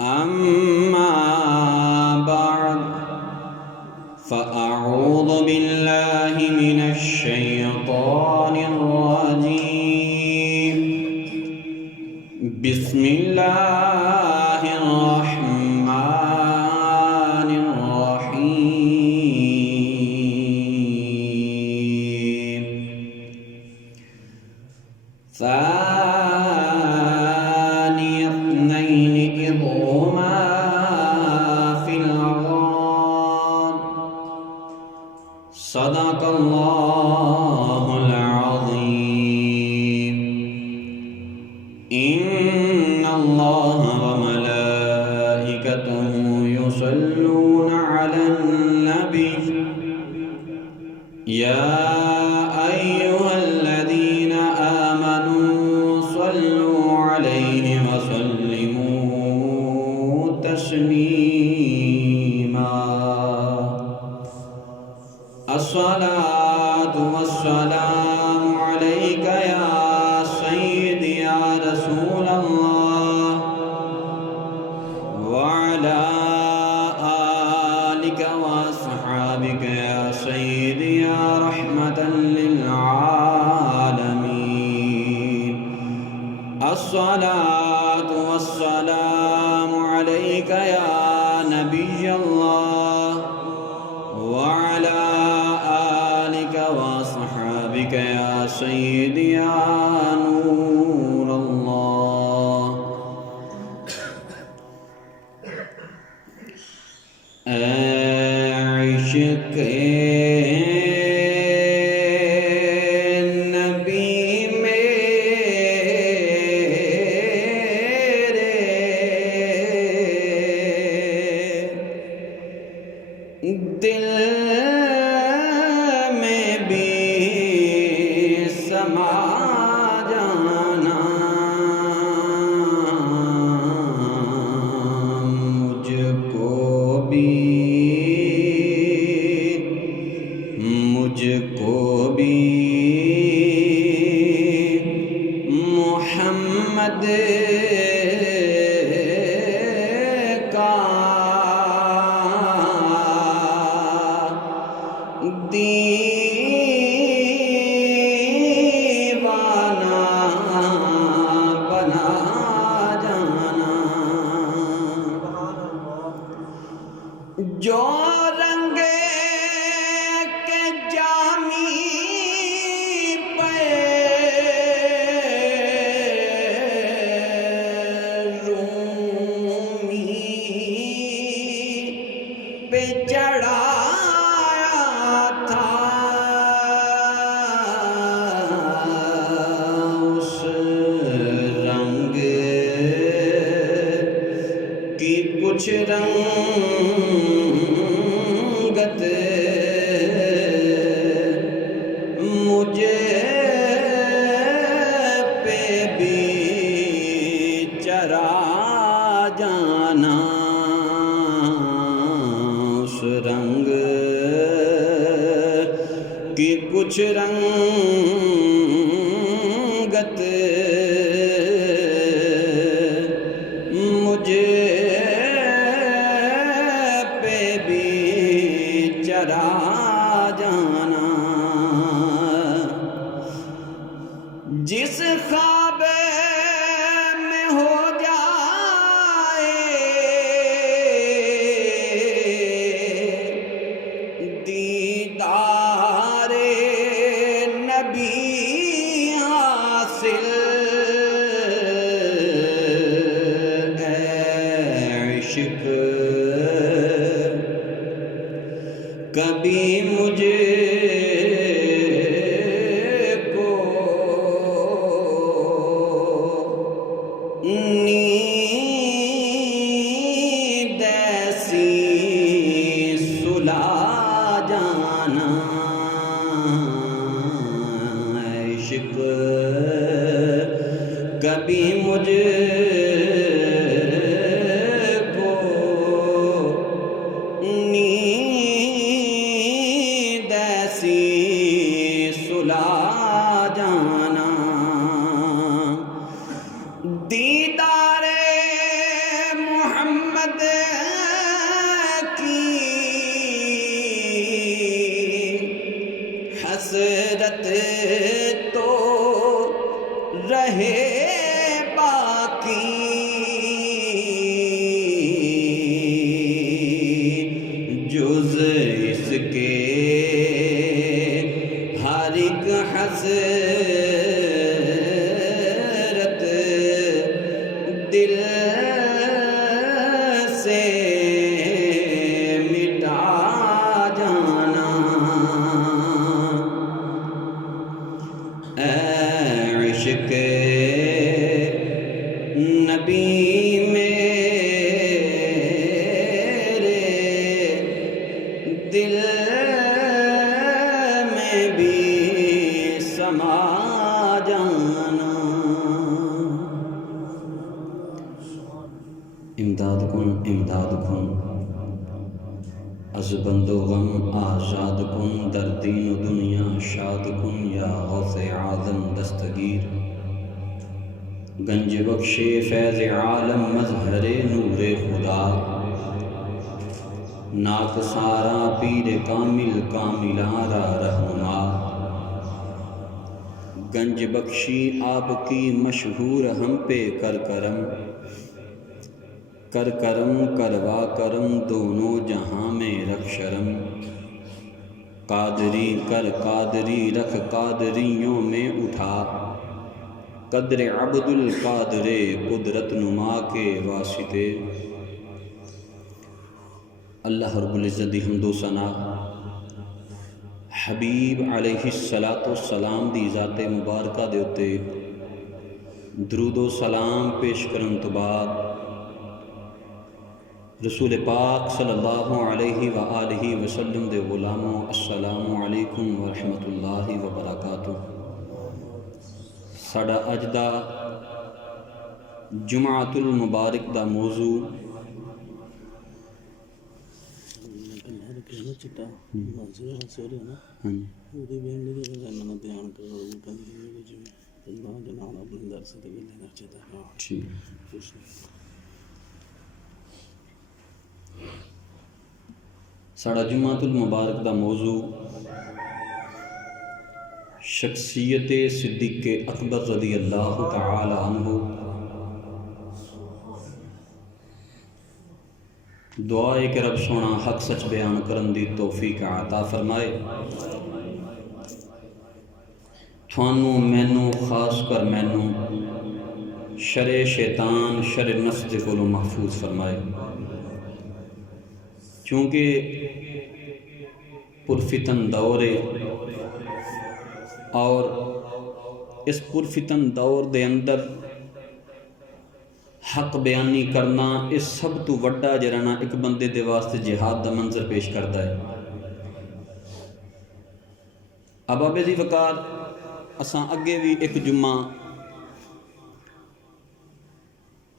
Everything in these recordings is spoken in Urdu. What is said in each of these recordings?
أما بعد فأعوذ بالله من الشيطان الرجيم. بسم الله الرحمن الرحيم. ثاني اثنين إذ هما في الغار. صدق الله العظيم. إن الله وملائكته يصلون على النبي يا أيها الذين آمنوا صلوا عليه وسلموا تسليما. الصلاة والسلام عليك يا سيدي يا رسول الله وعلى آلك وأصحابك يا سيدي يا رحمة للعالمين. الصلاة والسلام عليك يا نبي الله وعلى آلك وأصحابك يا سيدي يا نور الله. عشق نبی میرے دل میں بھی سما جانا. مجھ کو بھی محمد کا دیوانہ بنا جانا. جو رنگ کے جامی پہ رومی پہ چڑھایا تھا اس رنگ کی کچھ رنگت مجھے پہ بھی چرا جانا. اس رنگ کی کچھ رنگت مجھے پہ بھی چرا جانا. جس خواب میں ہو جائے دیدار نبی حاصل. اے عشق کبھی مجھے نیند ایسی سلا جانا. عشق کبھی مجھے کو نیند ایسی سلا جانا. دیدار نبی میرے دل میں بھی سما جانا، امداد کن امداد کن از بند و غم آزاد کن، در دین و دنیا شاد کن، یا غوث اعظم دستگیر گنج بخش فیض عالم مظہر نور خدا، ناک سارا پیر کامل کاملاں را رہنما، گنج بخشی آپ کی مشہور ہم پہ کر کرم، کر کرم کروا کرم دونوں جہاں میں رکھ شرم، قادری کر قادری رکھ قادریوں میں اٹھا، قدر عبد القادر قدرت نما کے واسطے۔ اللہ رب العزت دی حمد و ثنا حبیب علیہ السلام دی ذات مبارکہ دے اتے درود و سلام پیش کرن تو بعد رسول پاک صلی اللہ علیہ وآلہ وسلم دے غلاموں، السلام علیکم ورحمۃ اللہ وبرکاتہ۔ ساڈا اج دا جمعۃ المبارک دا موضوع ساڑا جمعۃ المبارک دا موضوع شخصیت صدیق اکبر رضی اللہ تعالی عنہ۔ دعا ہے کہ رب سونا حق سچ بیان کرن دی توفیق عطا فرمائے، تھانوں مینوں خاص کر مینوں شر شیطان شر نفس دے کولوں محفوظ فرمائے، کیونکہ پرفتن دور ہے اور اس پرفتن دور دے اندر حق بیانی کرنا اس سب تو وڈا جرانا ایک بندے دے واسطے جہاد دا منظر پیش کرتا ہے۔ ابابے دی وقار اساں اگے بھی ایک جمعہ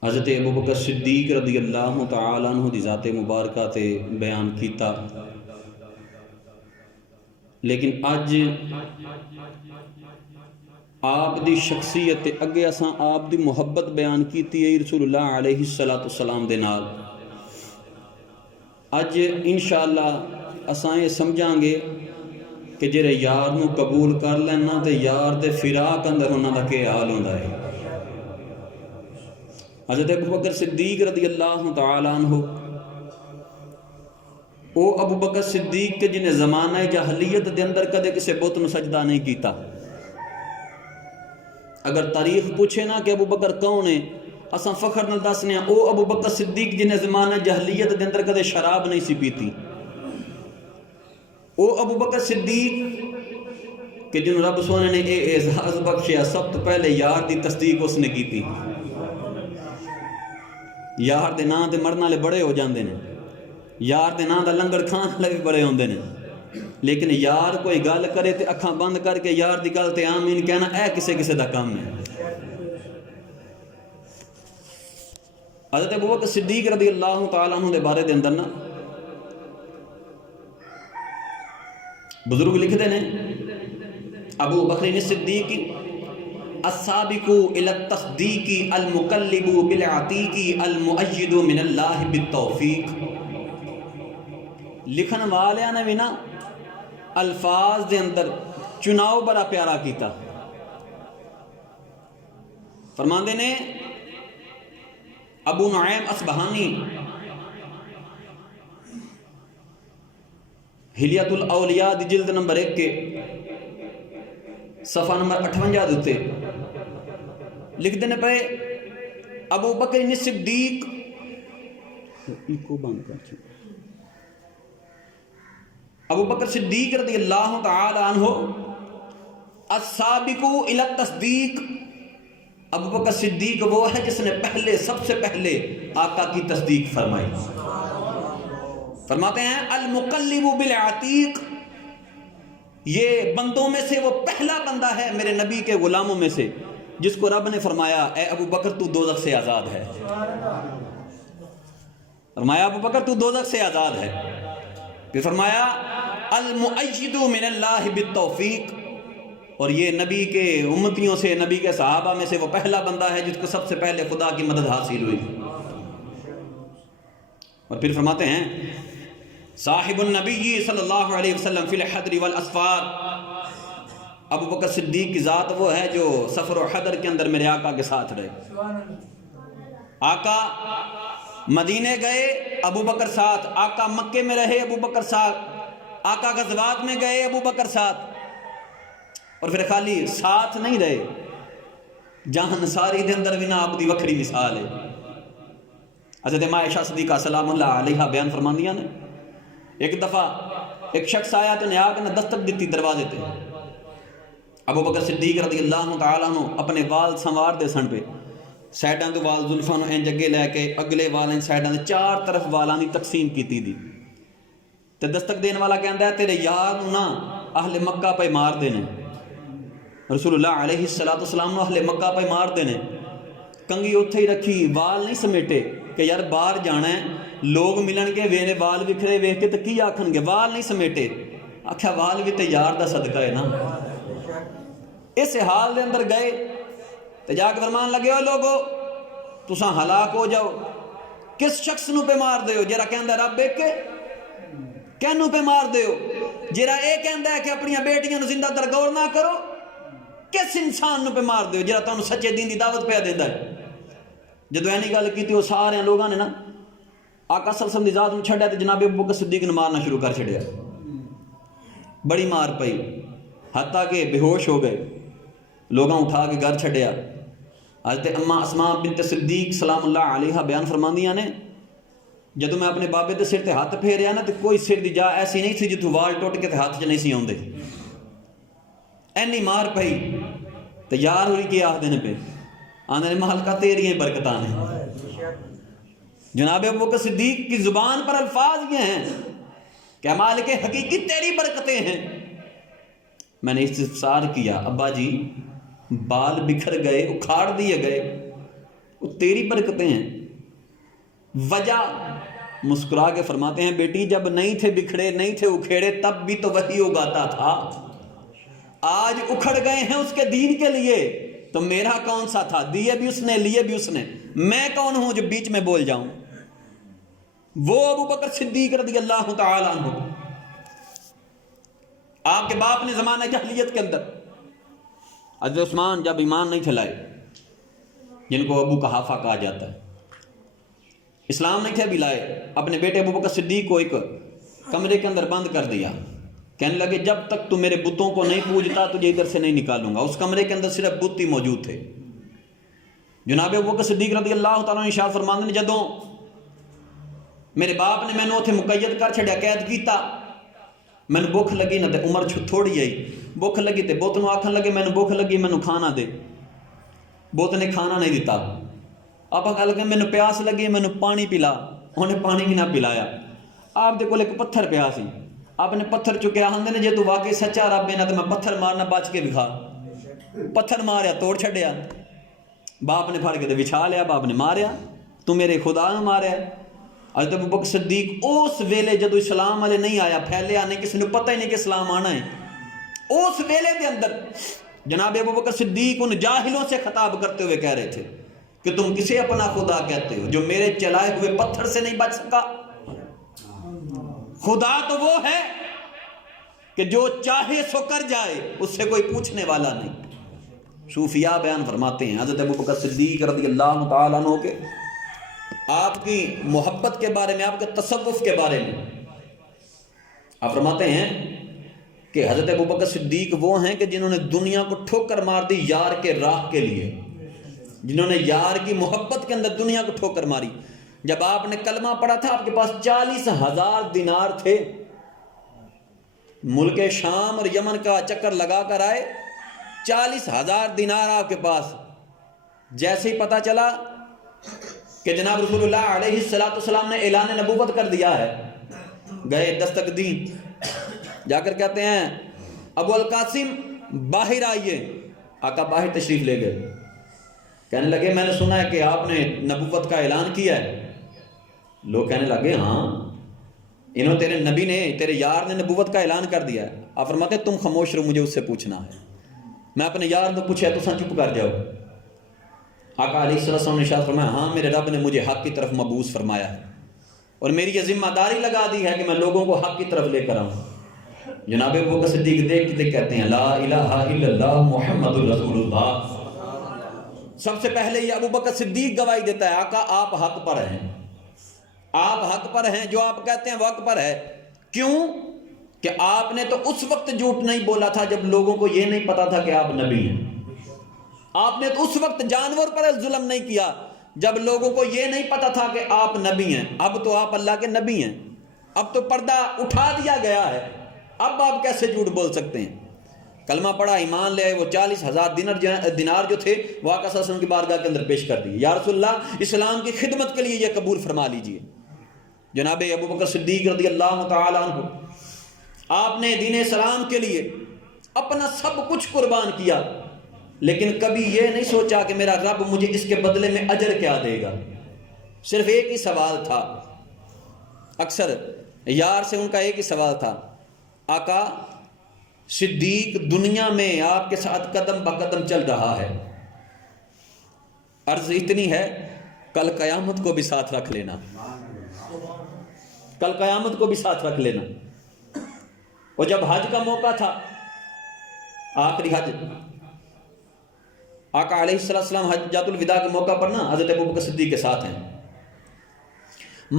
حضرت ابوبکر صدیق رضی اللہ تعالی عنہ دی ذات مبارکہ تے بیان کیتا، لیکن اج آپ دی شخصیت اگے اساں آپ دی محبت بیان کیتی ہے رسول اللہ علیہ السلام دے نال۔ اج انشاءاللہ اساں یہ سمجھاں گے کہ جڑے یار نو قبول کر لینا تے یار دے فراق اندر انہاں دا کیا حال ہوندا ہے۔ حضرت ابوبکر صدیق رضی اللہ تعالی عنہ او ابوبکر صدیق کے جنہیں زمانہ جاہلیت دے اندر کدے کسے بت نو سجدہ نہیں کیتا۔ اگر تاریخ پوچھے نا کہ ابوبکر کون ہے، اساں فخر نال دسنے او ابوبکر صدیق جنہیں زمانہ جاہلیت دے اندر کدے شراب نہیں سی پیتی، او ابوبکر صدیق کہ جنہوں رب سونے نے اے اعزاز بخشیا سب تو پہلے یار دی تصدیق اس نے کی تھی۔ یار دے نام دے مرنا لے بڑے ہو جاندے نے، یار دے نام دا لنگر کھان لے بھی بڑے ہوندے نے، لیکن یار کوئی گل کرے تے اکھاں بند کر کے یار دی گل تے آمین کہنا اے کسے کسے دا کام ہے۔ حضرت ابوبکر صدیق رضی اللہ تعالیٰ عنہ دے بارے دے اندر نا بزرگ لکھتے ہیں ابو بکر صدیق السابق الى التصدیق المقلب بالعتیق المؤید من اللہ بالتوفیق۔ لکھن والیاں نے بھی نا الفاظ دے اندر چناؤ بڑا پیارا کیتا، فرماندے نے ابو نعیم اصبہانی حلیت الاولیاء دی جلد نمبر 1 کے صفحہ نمبر 58 دیتے لکھ دینے پہ ابو بکر صدیق ابو بکر صدیق رضی اللہ تعالی عنہ السابق الى التصدیق ابو بکر صدیق وہ ہے جس نے پہلے سب سے پہلے آقا کی تصدیق فرمائی. فرماتے ہیں المقلب بالعتیق، یہ بندوں میں سے وہ پہلا بندہ ہے میرے نبی کے غلاموں میں سے جس کو رب نے فرمایا اے ابو بکر تو دوزخ سے آزاد ہے. فرمایا ابو بکر تو دوزخ سے آزاد ہے. پھر فرمایا المؤید من اللہ بالتوفیق، اور یہ نبی کے امتیوں سے، نبی کے صحابہ میں سے وہ پہلا بندہ ہے جس کو سب سے پہلے خدا کی مدد حاصل ہوئی. اور پھر فرماتے ہیں صاحب النبی صلی اللہ علیہ وسلم فی الحضر والاسفار، ابو بکر صدیق کی ذات وہ ہے جو سفر و حضر کے اندر میرے آقا کے ساتھ رہے. آقا مدینے گئے ابو بکر ساتھ، آقا مکے میں رہے ابو بکر ساتھ، آقا غزوات میں گئے ابو بکر ساتھ. اور پھر خالی ساتھ نہیں رہے، جہاں ساری دے اندر بھی نا آپ دی وکھری مثال ہے. حضرت عائشہ صدیقہ سلام اللہ علیہ بیان فرماندیاں نے ایک دفعہ ایک شخص آیا تو نے آ کے دستک دیتی دروازے تے. ابو بکر صدیق رضی اللہ تعالیٰ عنہ اپنے وال سنوار دے سن پہ، سائڈاں تو وال زلفاں نو انج اگے لے کے اگلے وال ان سائڈاں دے چار طرف والاں دی تقسیم کیتی دی. تے دستک دین والا کہندا ہے تیرے یار نو نا اہل مکہ پہ مار دینے. رسول اللہ علیہ السلام نو اہل مکہ پہ مار دینے. کنگھی اتھے ہی رکھی، وال نہیں سمیٹے کہ یار باہر جانا ہے، لوگ ملن کے وینے وال وکھرے ویکھ کے تو کی آکھن گے، وال نہیں سمیٹے. آکھیا وال بھی تے یار دا صدقہ ہے نا. اس حال دے اندر گئے تو جا کے فرمان لگے ہو لوگو تساں ہلاک ہو جاؤ. کس شخص نو پہ مار دے ہو؟ جرا کہندا رب ایک کے کینو پہ مار دے ہو؟ جرا اے کہندا ہے کہ اپنی بیٹیاں نو زندہ تر غور نہ کرو. کس انسان نو پہ مار دے ہو جرا تانوں سچے دین دی دعوت پہ دیندا ہے؟ جدو اینی گل کیتی وہ سارے لوگاں نے نا آقا صلی اللہ علیہ وسلم دی ذات نو چھڈیا تے جناب ابو بکر صدیق نے مارنا شروع کر چھڈیا. بڑی مار پئی حتیٰ کہ بے ہوش ہو گئے. لوگاں اٹھا کے گھر چھڈیا. حضرت اماں اسماء بنت صدیق سلام اللہ علیہ بیان فرماندیاں نے جدو میں اپنے بابے دے سر تے ہاتھ پھیریا نا تے کوئی سر دی جا ایسی نہیں سی جتوں وال ٹوٹ کے تے ہاتھ چ نہیں سی آوندے. اینی مار پئی تے یار ہوئی کے آخدے نے پہ آندے نے مالکہ تیری برکتاں نے. جناب ابو بکر صدیق کی زبان پر الفاظ یہ ہیں کہ مالک حقیقی تیری برکتیں ہیں. میں نے استفسار کیا ابا جی بال بکھر گئے، اکھاڑ دیے گئے، وہ تیری برکتیں ہیں. وجہ مسکرا کے فرماتے ہیں بیٹی جب نہیں تھے بکھڑے نہیں تھے اکھیڑے تب بھی تو وہی اگاتا تھا. آج اکھڑ گئے ہیں اس کے دین کے لیے تو میرا کون سا تھا؟ دیے بھی اس نے لیے بھی اس نے، میں کون ہوں جو بیچ میں بول جاؤں؟ وہ ابو بکر صدیق رضی اللہ تعالیٰ عنہ، آپ کے باپ نے زمانہ جاہلیت کے اندر حضرت عثمان جب ایمان نہیں تھے لائے، جن کو ابو قحافہ کہا جاتا ہے، اسلام نہیں تھے ابھی لائے، اپنے بیٹے ابو بکر صدیق کو ایک کمرے کے اندر بند کر دیا. کہنے لگے جب تک تو میرے بتوں کو نہیں پوجتا تجھے ادھر سے نہیں نکالوں گا. اس کمرے کے اندر صرف بت ہی موجود تھے. جناب ابو بکر صدیق رضی اللہ تعالیٰ عنہ ارشاد فرماندے نے جدوں میرے باپ نے مینوں اوتھے مقید کر چھڈیا، قید کیتا، مینوں بھوک لگی نہ تے عمر تھوڑی آئی، بھوک لگی تے بت نوں آکھن لگے مینوں بھوک لگی مینوں کھانا دے. بت نے کھانا نہیں دیتا. آپ کہنے لگے مینوں پیاس لگی مینوں پانی پلا، انہیں پانی بھی نہ پلایا. آپ دے کول ایک پتھر پیا سی، آپ نے پتھر چکیا، آندے نے جے تو واقعی سچا رب ہے نا تے میں پتھر مارنا بچ کے دکھا. پتھر ماریا توڑ چھڈیا. باپ نے پھڑ کے تے بچھا لیا، باپ نے ماریا، تو میرے خدا نے ماریا. حضرت ابو بکر صدیق اس ویلے جدو اسلام والے نہیں آیا، پھیلیا نہیں، کسی نے پتہ ہی نہیں کہ اسلام آنا ہے، اس ویلے دے اندر جناب ابو بکر صدیق ان جاہلوں سے خطاب کرتے ہوئے کہہ رہے تھے کہ تم کسے اپنا خدا کہتے ہو جو میرے چلائے ہوئے پتھر سے نہیں بچ سکا؟ خدا تو وہ ہے کہ جو چاہے سو کر جائے، اس سے کوئی پوچھنے والا نہیں. صوفیاء بیان فرماتے ہیں حضرت ابو بکر صدیق رضی اللہ تعالیٰ عنہ کے آپ کی محبت کے بارے میں، آپ کے تصوف کے بارے میں آپ فرماتے ہیں کہ حضرت ابو بکر صدیق وہ ہیں کہ جنہوں نے دنیا کو ٹھوکر مار دی یار کے راہ کے لیے، جنہوں نے یار کی محبت کے اندر دنیا کو ٹھوکر ماری. جب آپ نے کلمہ پڑھا تھا آپ کے پاس 40,000 دینار تھے. ملک شام اور یمن کا چکر لگا کر آئے، 40,000 دینار آپ کے پاس. جیسے ہی پتہ چلا کہ جناب رسول اللہ علیہ السلام نے اعلان نبوت کر دیا ہے، گئے دستک دی، جا کر کہتے ہیں ابو القاسم باہر آئیے۔ آقا باہر تشریف لے گئے، کہنے لگے میں نے سنا ہے کہ آپ نے نبوت کا اعلان کیا ہے۔ لوگ کہنے لگے ہاں، انہوں تیرے نبی نے، تیرے یار نے نبوت کا اعلان کر دیا ہے۔ آپ فرماتے ہیں تم خاموش رہو، مجھے اس سے پوچھنا ہے۔ میں اپنے یار کو پوچھا تو چپ کر جاؤ۔ آقا علیہ السلام نے ارشاد فرمایا ہاں میرے رب نے مجھے حق کی طرف مبعوث فرمایا ہے، اور میری یہ ذمہ داری لگا دی ہے کہ میں لوگوں کو حق کی طرف لے کر آؤں۔ جناب ابو بکر صدیق دیکھتے کہتے ہیں لا الہ الا اللہ محمد رسول اللہ۔ سب سے پہلے یہ ابو بکر صدیق گواہی دیتا ہے آقا آپ حق پر ہیں، آپ حق پر ہیں، جو آپ کہتے ہیں وہ حق پر ہے۔ کیوں کہ آپ نے تو اس وقت جھوٹ نہیں بولا تھا جب لوگوں کو یہ نہیں پتا تھا کہ آپ نبی ہیں۔ آپ نے تو اس وقت جانور پر ظلم نہیں کیا جب لوگوں کو یہ نہیں پتا تھا کہ آپ نبی ہیں۔ اب تو آپ اللہ کے نبی ہیں، اب تو پردہ اٹھا دیا گیا ہے، اب آپ کیسے جھوٹ بول سکتے ہیں؟ کلمہ پڑھا، ایمان لے آئے، وہ 40,000 دینار جو تھے وہ آقا صلی اللہ علیہ وسلم کی بارگاہ کے اندر پیش کر دیے۔ یا رسول اللہ اسلام کی خدمت کے لیے یہ قبول فرما لیجئے۔ جناب ابو بکر صدیق رضی اللہ تعالی عنہ، آپ نے دین اسلام کے لیے اپنا سب کچھ قربان کیا، لیکن کبھی یہ نہیں سوچا کہ میرا رب مجھے اس کے بدلے میں اجر کیا دے گا۔ صرف ایک ہی سوال تھا، اکثر یار سے ان کا ایک ہی سوال تھا، آقا صدیق دنیا میں آپ کے ساتھ قدم بقدم چل رہا ہے، عرض اتنی ہے کل قیامت کو بھی ساتھ رکھ لینا، کل قیامت کو بھی ساتھ رکھ لینا۔ اور جب حج کا موقع تھا، آخری حج، آقا علیہ السلام حجۃ الوداع کے موقع پر نا حضرت ابو بکر صدیق کے ساتھ ہیں،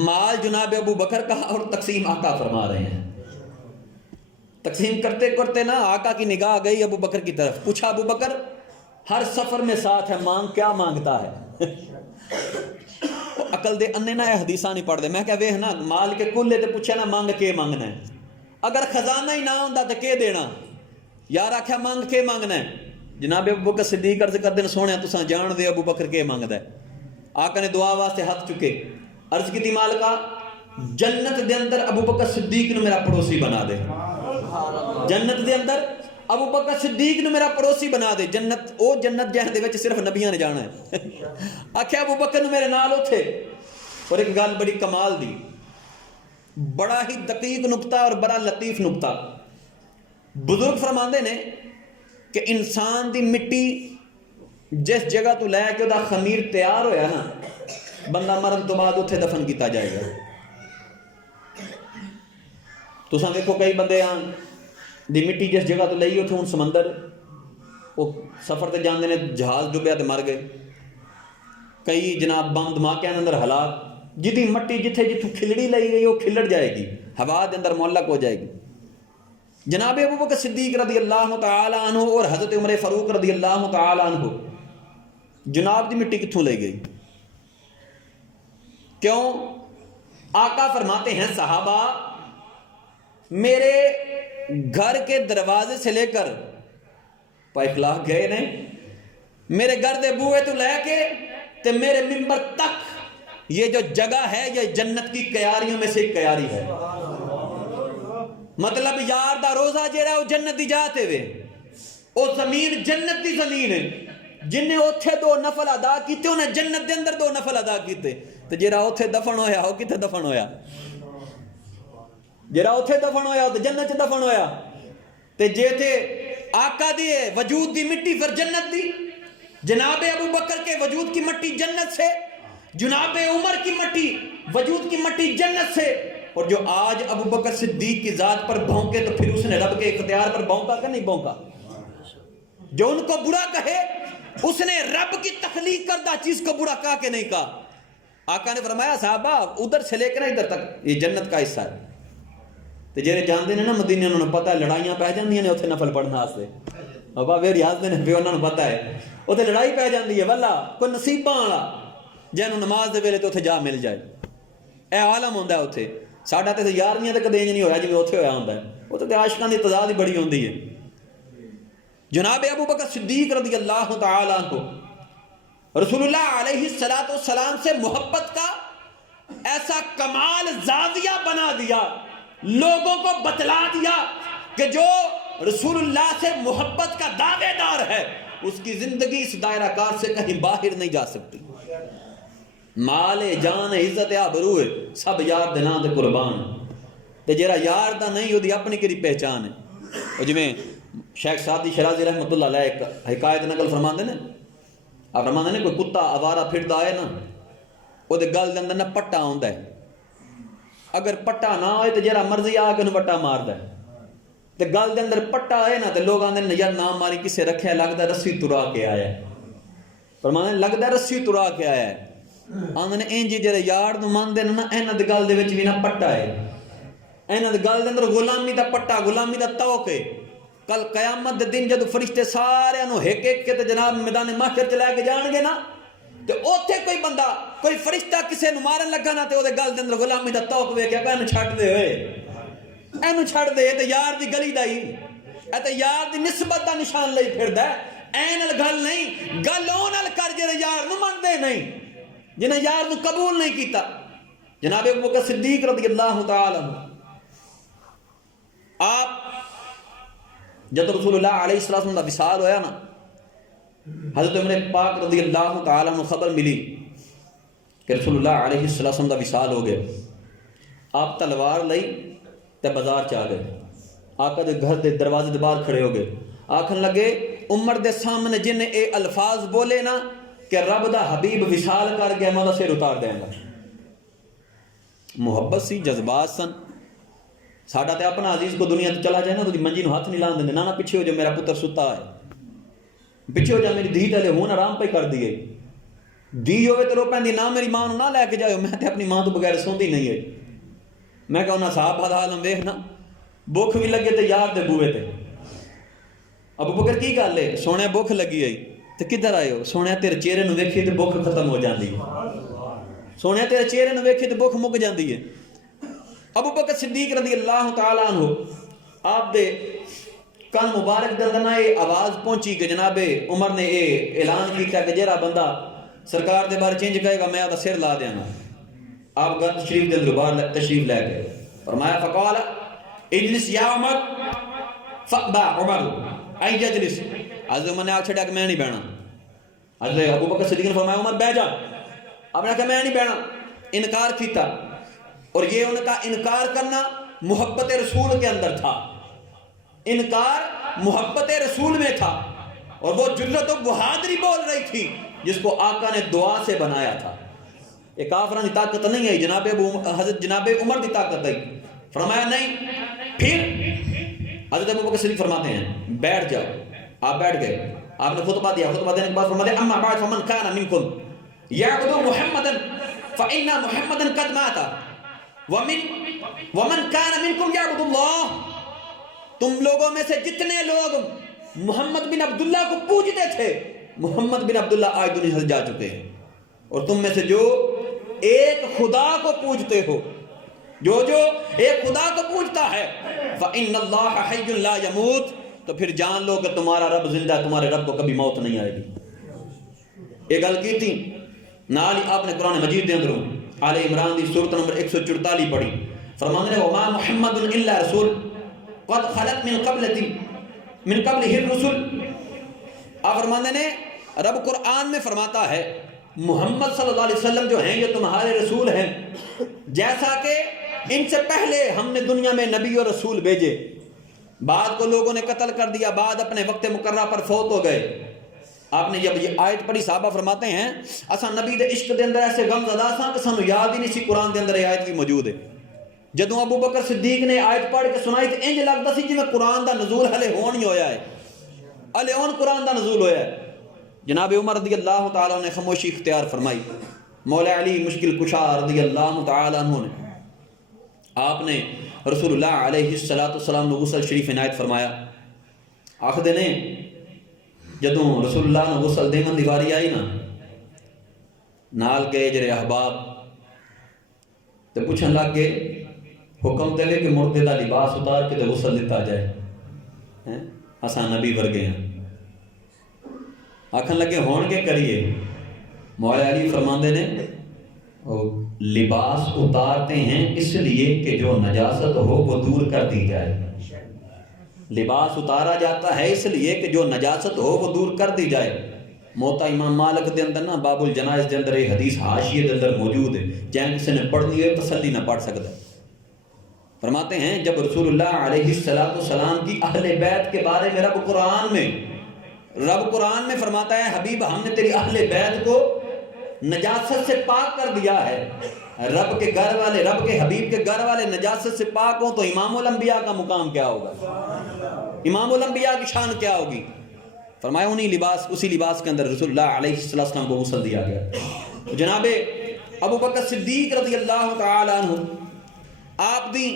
مال جناب ابو بکر کا اور تقسیم آقا فرما رہے ہیں۔ تقسیم کرتے کرتے نا آقا کی نگاہ گئی ابو بکر کی طرف، پوچھا ابو بکر ہر سفر میں ساتھ ہے، مانگ کیا مانگتا ہے؟ عقل دے انے نہ حدیثہ نہیں پڑھ دے، میں کہا وے نا مال کے کلے تے پوچھے نا مانگ کے مانگنا ہے، اگر خزانہ ہی نہ ہوندا تے کے دینا؟ یار آکھیا مانگ کے مانگنا ہے۔ جناب ابو بکر صدیق عرض کر دین سونے تساں جان دے ابو بکر کے مانگدا ہے۔ آقا نے دعا واسطے ہاتھ چکے، عرض کی مالکا جنت دے اندر ابو بکر صدیق نو میرا پڑوسی بنا دے، جنت دے اندر ابو بکر صدیق نو میرا پڑوسی بنا دے، جنت او جنت جہاں دے وچ صرف نبیاں نے جانا ہے۔ آکھیا ابو بکر نو میرے نال اوتھے۔ اور ایک گل بڑی کمال دی، بڑا ہی دقیق نقطہ اور بڑا لطیف نقطہ، بزرگ فرماندے نے کہ انسان دی مٹی جس جگہ تو لے کے دا خمیر تیار ہویا نا، بندہ مرن تو بعد اتھے دفن کیتا جائے گا۔ تو ساں دیکھو کئی بندے آن دی مٹی جس جگہ تو لئی اتھے ہوں سمندر، وہ سفر تے جاندے نے جہاز ڈوبیا تے مر گئے، کئی جناب بم دھماکے اندر ہلاک، جدی مٹی جتھے جتھوں کھلڑی لئی گئی وہ کھلڑ جائے گی، ہوا دے اندر معلق ہو جائے گی۔ جناب ابو بکر صدیق رضی اللہ تعالی عنہ اور حضرت عمر فاروق رضی اللہ تعالی عنہ جناب دی مٹی کتھوں لے گئی؟ کیوں؟ آقا فرماتے ہیں صحابہ میرے گھر کے دروازے سے لے کر پائخلاق گئے نہیں، میرے گھر دے بوئے تو لے کے تے میرے منبر تک یہ جو جگہ ہے یہ جنت کی کیاریوں میں سے ایک کیاری ہے۔ مطلب یار دا روزہ جیڑا وہ جنت دی جاتے وے، وہ زمین جنت دی زمین ہے، جنہیں اوتھے 2 نفل ادا کیتے انہیں جنت دے اندر 2 نفل ادا کیتے، تو جیڑا اوتھے دفن ہویا وہ کتے دفن ہویا؟ جیڑا اوتھے دفن ہویا تو جنت دفن ہویا۔ تے جے تھے آقا دی وجود دی مٹی پھر جنت دی، جناب ابو بکر کے وجود کی مٹی جنت سے، جناب عمر کی مٹی وجود کی مٹی جنت سے، اور جو آج ابو بکر صدیق کی ذات پر بھونکے تو پھر اس نے رب کے اختیار پر بھونکا کہ نہیں بھونکا؟ جو ان کو برا کہے اس نے رب کی تخلیق کردہ چیز کو برا کہا کہ نہیں کہا؟ آقا نے فرمایا صحابہ ادھر سے لے کے نا ادھر تک یہ جنت کا حصہ ہے۔ تو جیرے جاندے نے نا مدینے انہوں نے پتہ ہے لڑائیاں پہ جاندی ہیں اتھے نفل پڑھنا سے، ابا بے ریاض نے بھی انہوں نے پتہ ہے اتھے لڑائی پہ جاندی ہے، واللہ کوئی نصیبہ آنا جنہوں نماز دے ویلے تو اتھے جا مل جائے، اے عالم ہوندہ ہے اتھے۔ ساڑھا تے یارمیاں تے کدے نہیں ہویا جی اتھے ہویا ہوندہ ہے، اتھے تے عاشقان دی تضاد ہی بڑی ہوندی ہے۔ جناب ابو بکر صدیق رضی اللہ تعالیٰ عنہ رسول اللہ علیہ السلام سے محبت کا ایسا کمال زاویہ بنا دیا، لوگوں کو بتلا دیا کہ جو رسول اللہ سے محبت کا دعوے دار ہے اس کی زندگی اس دائرہ کار سے کہیں باہر نہیں جا سکتی۔ مال جان عزت آبرو سب یار دے نام دے قربان، تے جیڑا یار دا نہیں وہ دی اپنی کری پہچان ہے۔ اور جویں شیخ سعدی شرازی رحمۃ اللہ علیہ ایک حکایت نقل فرماندے نے، آپ فرماندے نے کوئی کتا آوارہ پھردا ہے نا، وہ دے گل دے اندر نہ پٹا ہوندا ہے، اگر پٹا نہ ہوئے تو جیڑا مرضی آ کے انہوں پٹا ماردا ہے، تے گل دے اندر پٹا ہے نا تے لوگ آندے نے یار نام ماری کسے رکھیا، لگدا رسی ترا کے آیا ہے، فرماندے لگدا رسی ترا کے آیا ہے، آندے نے انج جڑے یار نو مانتے نا انہاں دے گل دے وچ بھی نہ پٹا ہے، انہاں دے گل دے اندر غلامی دا پٹا، غلامی دا توق ہے۔ کل قیامت دے دن جدو فرشتے سارے انہوں ایک ایک کے تے جناب میدان محشر چ لے کے جان گے نا، تے اوتھے کوئی بندہ کوئی فرشتہ کسے نو مارن لگا نا تے او دے گل دے اندر غلامی دا توق ویکھیا کہ اینو چھڈ دے ہوئے، اینو چھڈ دے، تے یار دی گلی دا ہی اے تے یار دی نسبت دا نشان لئی پھردا ہے۔ این نال گل نہیں، گل اون نال کر جڑے یار نو مندے نہیں، جنہیں یار نو قبول نہیں کیتا۔ جناب ابوبکر صدیق رضی اللہ تعالی عنہ، آپ جب رسول اللہ علیہ السلام کا وصال ہویا نا، حضرت عمر پاک رضی اللہ تعالی عنہ خبر ملی کہ رسول اللہ علیہ السلام کا وصال ہو گئے، آپ تلوار لئی تے بازار چ آ گئے، آقا دے گھر دے دروازے دے باہر کھڑے ہو گئے، آکھن لگے عمر دے سامنے جن اے الفاظ بولے نا کہ رب دا حبیب وصال کر گیا میں سر اتار دیں گا۔ محبت سی، جذبات سن، ساڈا تے اپنا عزیز کو دنیا تے چلا جائے نا تو منجی نو ہاتھ نہیں لان دیں، نانا پیچھے ہو جا میرا پتر ستا ہے، پیچھے ہو جا میری دھی تلے ہون آرام پہ کر دیے، دھی ہوئے تو رو پہن نہ میری ماں نہ لے کے جائے، میں تے اپنی ماں تو بغیر سوندی نہیں ہے۔ میں کہا انہاں صاحب بھادا عالم ویکھنا بھوک بھی لگے تے یار دے بوئے تے، ابو بکر کی گل ہے، سونے بھوک لگی ہے تے کدھر آئے ہو؟ سونے تیرے چہرے نو ویکھے تے بھوک ختم ہو جاندی ہے، سونے تیرے چہرے نو ویکھے تے بھوک مک جاندی ہے۔ ابو بکر صدیق رضی اللہ تعالیٰ عنہ آپ دے کان مبارک دے اندر اے آواز پہنچی کہ جناب عمر نے اے اعلان کیتا کہ جیڑا بندہ سرکار دے بارے چینج کہے گا میں آدھا سر لا دیاں گا۔ آپ گھر شریف دے اندر باہر تشریف لے گئے، فرمایا فقال اجلس یا عمر، فقبا عمر این یجلس، حضرت عمر نے آگ چھڑا کہ میں نہیں بیٹھنا، حضرت ابو بکر صدیق نے فرمایا عمر بیٹھ جا، آپ نے کہا میں نہیں بیٹھنا، انکار کیتا، اور یہ ان کا انکار کرنا محبت رسول کے اندر تھا، انکار محبت رسول میں تھا، اور وہ جرت و بہادری بول رہی تھی جس کو آقا نے دعا سے بنایا تھا۔ ایک کافران کی طاقت نہیں ہے، حضرت جناب عمر کی طاقت ہے۔ فرمایا نہیں، پھر حضرت ابو بکر صدیق فرماتے ہیں بیٹھ جاؤ، آپ بیٹھ گئے، آپ نے خطبہ دیا، خطبہ دینے کے بعد فرماتے ہیں اما بعد فمن کان منکم یعبد محمدا فإن محمدا قد مات ومن کان منکم یعبد اللہ، تم لوگوں میں سے جتنے لوگ محمد بن عبداللہ کو پوجتے تھے، محمد بن عبداللہ آج دنیا سے جا چکے ہیں، اور تم میں سے جو ایک خدا کو پوجتے ہو، جو ایک خدا کو پوجتا ہے، فإن اللہ حی لا یموت، تو پھر جان لو کہ تمہارا رب زندہ ہے، تمہارے رب کو کبھی موت نہیں آئے گی۔ یہ گل کی تھی نالی آپ نے قرآن مجید دے اندروں آل عمران دی سورت نمبر 144 پڑھی، فرمانے نے وما محمد الا رسول قد خلت من قبلہ الرسل، آپ فرمانے نے رب قرآن میں فرماتا ہے محمد صلی اللہ علیہ وسلم جو ہیں یہ تمہارے رسول ہیں، جیسا کہ ان سے پہلے ہم نے دنیا میں نبی اور رسول بھیجے، بعد کو لوگوں نے قتل کر دیا، بعد اپنے وقت مقررہ پر فوت ہو گئے۔ آپ نے جب یہ آیت پڑھی صحابہ فرماتے ہیں اساں نبی دے عشق دے اندر ایسے غم زدہ ساں کہ سانو یاد ہی نہیں سی قرآن دے اندر یہ آیت بھی موجود ہے۔ جدوں ابو بکر صدیق نے آیت پڑھ کے سنائی تو انج لگتا سی جی میں قرآن دا نزول ہلے ہون ہی ہویا ہے، ہلے ہون قرآن دا نزول ہویا ہے۔ جناب عمر رضی اللہ تعالیٰ نے خاموشی اختیار فرمائی، مولا علی مشکل کشا رضی اللہ تعالیٰ عنہ نے آپ نے رسول اللہ علیہ السلام نے غسل شریف عنایت فرمایا، آخدے نے جدوں رسول اللہ نے غسل دیمن دیواری آئی نا، نال گئے جرے احباب تے پوچھن لگ گئے حکم دے کہ مردے دا لباس اتار کے تے غسل دیتا جائے، اساں نبی ورگے ہیں، آکھن لگے ہون کے کریے، مولا علی فرماندے نے لباس اتارتے ہیں اس لیے کہ جو نجاست ہو وہ دور کر دی جائے. لباس اتارا جاتا ہے اس لیے کہ جو نجاست ہو وہ دور کر دی جائے. موتا امام مالک دے اندر نا باب الجنائز دے اندر یہ حدیث حاشیے دے اندر موجود ہے، جہاں کسی نے پڑھنی ہے تسلی نہ پڑھ سکتا. فرماتے ہیں جب رسول اللہ علیہ السلام کی اہل بیت کے بارے میں رب قرآن میں فرماتا ہے حبیب ہم نے تیری اہل بیت کو نجاست سے پاک کر دیا ہے. رب کے گھر والے، رب کے حبیب کے گھر والے نجاست سے پاک ہوں تو امام الانبیاء کا مقام کیا ہوگا، امام الانبیاء کی شان کیا ہوگی. فرمایا اسی لباس کے اندر رسول اللہ علیہ السلام کو غسل دیا گیا. جناب ابو بکر صدیق رضی اللہ تعالی عنہ آپ دی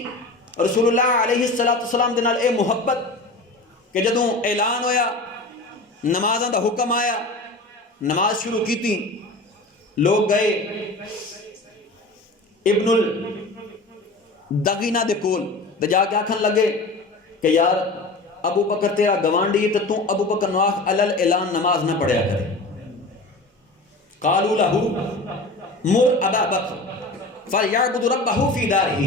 رسول اللہ علیہ السلام دے نال اے محبت کہ جدوں اعلان ہویا نمازاں دا حکم آیا نماز شروع کیتی، لوگ گئے ابن الدغینہ دے کول تے جا کے آکھن لگے کہ یار ابو بکر تیرا گوانڈی ہے تو ابو بکر نواخ علل اعلان نماز نہ پڑھیا کرے. قالوا له مر ابا بکر فلیعبد ربہ فی دارہ